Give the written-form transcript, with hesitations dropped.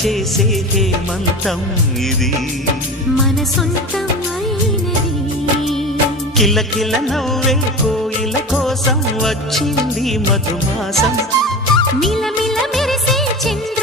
చేసే హేమంతం ఇది మన సొంతం అయినది కిలకిల నవ్వే కోయిల కోసం వచ్చింది మధుమాసం మిలమిల మెరిసే చంద్ర